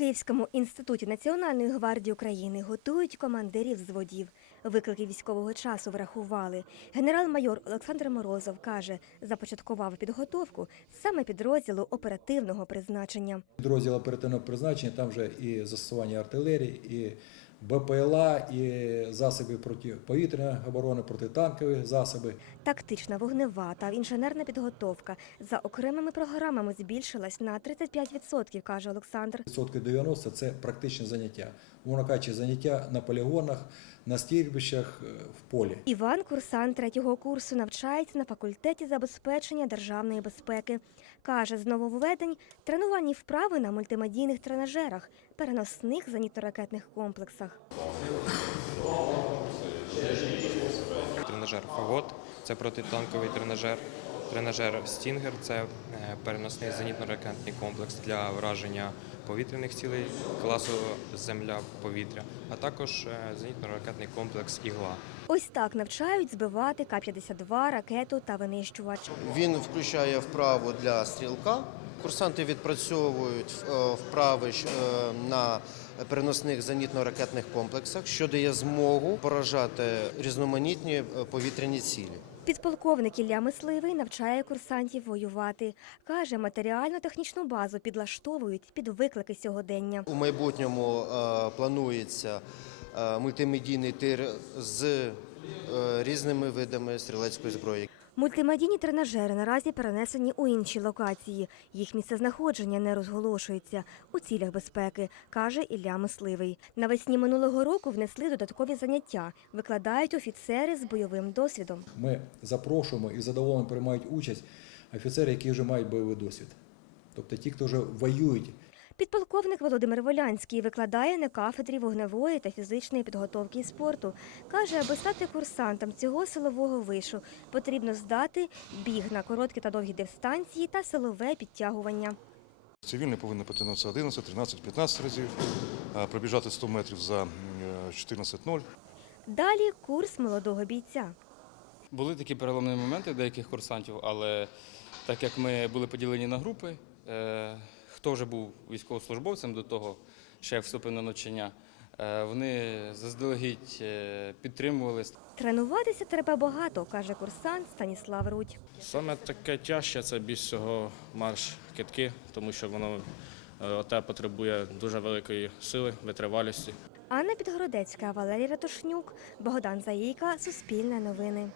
Київському інституті Національної гвардії України готують командирів зводів. Виклики військового часу врахували. Генерал-майор Олександр Морозов каже, започаткував підготовку саме підрозділу оперативного призначення. Підрозділ оперативного призначення, там вже і застосування артилерії, і БПЛА, і засоби протиповітряної оборони, протитанкові засоби. Тактична вогнева та інженерна підготовка за окремими програмами збільшилась на 35%, каже Олександр. Відсотки 90 – це практичне заняття. Воно каже, заняття на полігонах, на стрільбищах, е, в полі. Іван, курсант третього курсу, навчається на факультеті забезпечення державної безпеки. Каже, з нововведень тренувальні вправи на мультимедійних тренажерах, переносних зенітно-ракетних комплексах. Тренажер Фагот це протитанковий тренажер. Тренажер Стінгер це е, переносний зенітно-ракетний комплекс для враження повітряних цілей класу Земля-повітря, а також е, зенітно-ракетний комплекс Ігла. Ось так навчають збивати К-52, ракету та винищувач. Він включає вправу для стрілка. Курсанти відпрацьовують е, вправи е, на переносних зенітно-ракетних комплексах, що дає змогу поражати різноманітні повітряні цілі. Підполковник Ілля Мисливий навчає курсантів воювати. Каже, матеріально-технічну базу підлаштовують під виклики сьогодення. У майбутньому е, планується е, мультимедійний тир з е, різними видами стрілецької зброї. Мультимедійні тренажери наразі перенесені у інші локації. Їх місцезнаходження не розголошується у цілях безпеки, каже Ілля Мисливий. Навесні минулого року внесли додаткові заняття. Викладають офіцери з бойовим досвідом. Ми запрошуємо і задоволено приймають участь офіцери, які вже мають бойовий досвід. Тобто ті, хто вже воюють, Підполковник Володимир Волянський викладає на кафедрі вогневої та фізичної підготовки і спорту. Каже, аби стати курсантом цього силового вишу, потрібно здати біг на короткі та довгі дистанції та силове підтягування. Цивільний повинен потягнутися 11, 13, 15 разів, пробіжати 100 метрів за м, е, 14.0. Далі курс молодого бійця. Були такі переломні моменти деяких курсантів, але так як ми були поділені на групи, е, хто вже був військовослужбовцем до того, ще вступив на навчання, е, вони заздалегідь е, підтримували. Тренуватися треба багато, каже курсант Станіслав Рудь. Саме таке тяжче це більш всього марш китки, тому що воно е, оте потребує дуже великої сили, витривалості. Анна Підгородецька, Валерій Ратушнюк, Богдан Заїка, Суспільне новини.